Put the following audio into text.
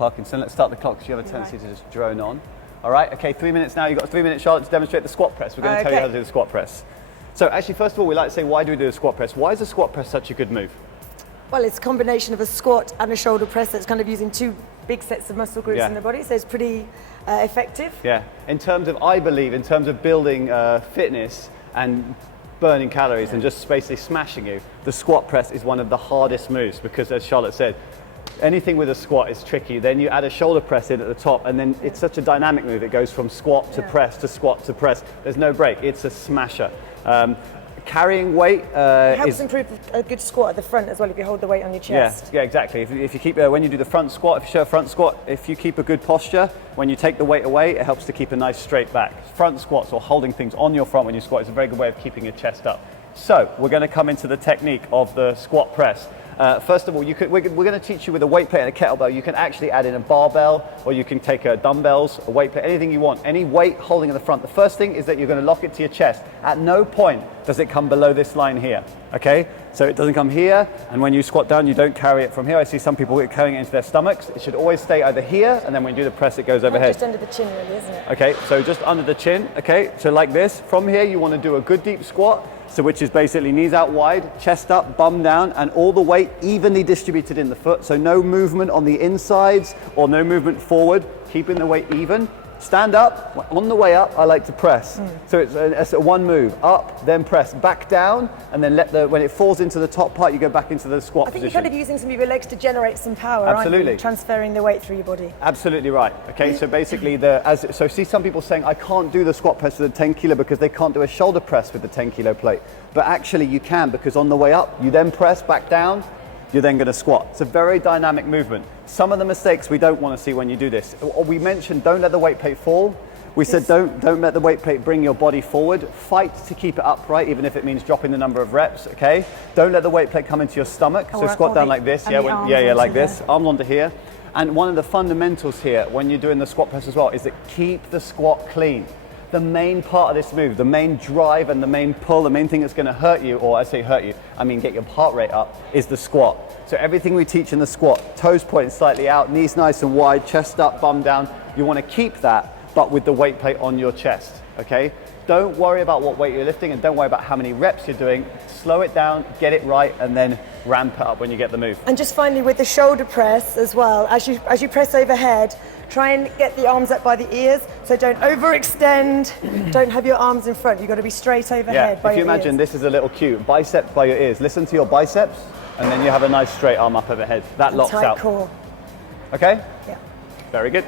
Parkinson. Let's start the clock because you have a tendency to just drone on. All right, okay, 3 minutes now. You've got 3 minutes, Charlotte, to demonstrate the squat press. We're going to tell you how to do the squat press. So actually, first of all, we like to say, why do we do a squat press? Why is a squat press such a good move? Well, it's a combination of a squat and a shoulder press that's kind of using two big sets of muscle groups in the body, so it's pretty effective. Yeah, in terms of, I believe, in terms of building fitness and burning calories and just basically smashing you, the squat press is one of the hardest moves because, as Charlotte said, anything with a squat is tricky. Then you add a shoulder press in at the top, and then it's such a dynamic move. It goes from squat to press to squat to press. There's no break. It's a smasher. Carrying weight it helps improve a good squat at the front as well if you hold the weight on your chest. Yeah, exactly. If you keep when you do the front squat, if you show a front squat, if you keep a good posture, when you take the weight away, it helps to keep a nice straight back. Front squats or holding things on your front when you squat is a very good way of keeping your chest up. So we're going to come into the technique of the squat press. First of all, we're going to teach you with a weight plate and a kettlebell. You can actually add in a barbell, or you can take dumbbells, a weight plate, anything you want, any weight holding in the front. The first thing is that you're going to lock it to your chest. At no point does it come below this line here, okay? So it doesn't come here, and when you squat down, you don't carry it from here. I see some people carrying it into their stomachs. It should always stay either here, and then when you do the press, it goes overhead. Just under the chin, really, isn't it? Okay, so just under the chin, okay? So like this. From here, you want to do a good deep squat. So which is basically knees out wide, chest up, bum down, and all the weight evenly distributed in the foot. So no movement on the insides or no movement forward, keeping the weight even. Stand up. On the way up, I like to press. So it's a one move, up, then press, back down, and then when it falls into the top part, you go back into the squat position. I think you're kind of using some of your legs to generate some power, Absolutely. aren't you? Transferring the weight through your body. Absolutely right. Okay, so basically, so see some people saying, I can't do the squat press with the 10 kilo because they can't do a shoulder press with the 10 kilo plate. But actually you can, because on the way up, you then press back down, you're then going to squat. It's a very dynamic movement. Some of the mistakes we don't want to see when you do this. We mentioned don't let the weight plate fall. We said don't let the weight plate bring your body forward. Fight to keep it upright, even if it means dropping the number of reps, okay? Don't let the weight plate come into your stomach. So squat down like this. Yeah, like this. Arms onto here. And one of the fundamentals here when you're doing the squat press as well is that keep the squat clean. The main part of this move, the main drive and the main pull, the main thing that's going to hurt you, or I say hurt you, I mean get your heart rate up, is the squat. So everything we teach in the squat, toes pointing slightly out, knees nice and wide, chest up, bum down, you want to keep that, but with the weight plate on your chest, okay? Don't worry about what weight you're lifting and don't worry about how many reps you're doing. Slow it down, get it right, and then ramp it up when you get the move. And just finally with the shoulder press as well, as you press overhead, try and get the arms up by the ears, so don't overextend, don't have your arms in front, you've got to be straight overhead by your ears. If you imagine this is a little cue, biceps by your ears, listen to your biceps, and then you have a nice straight arm up overhead. That locks out. Tight core. Okay? Yeah. Very good.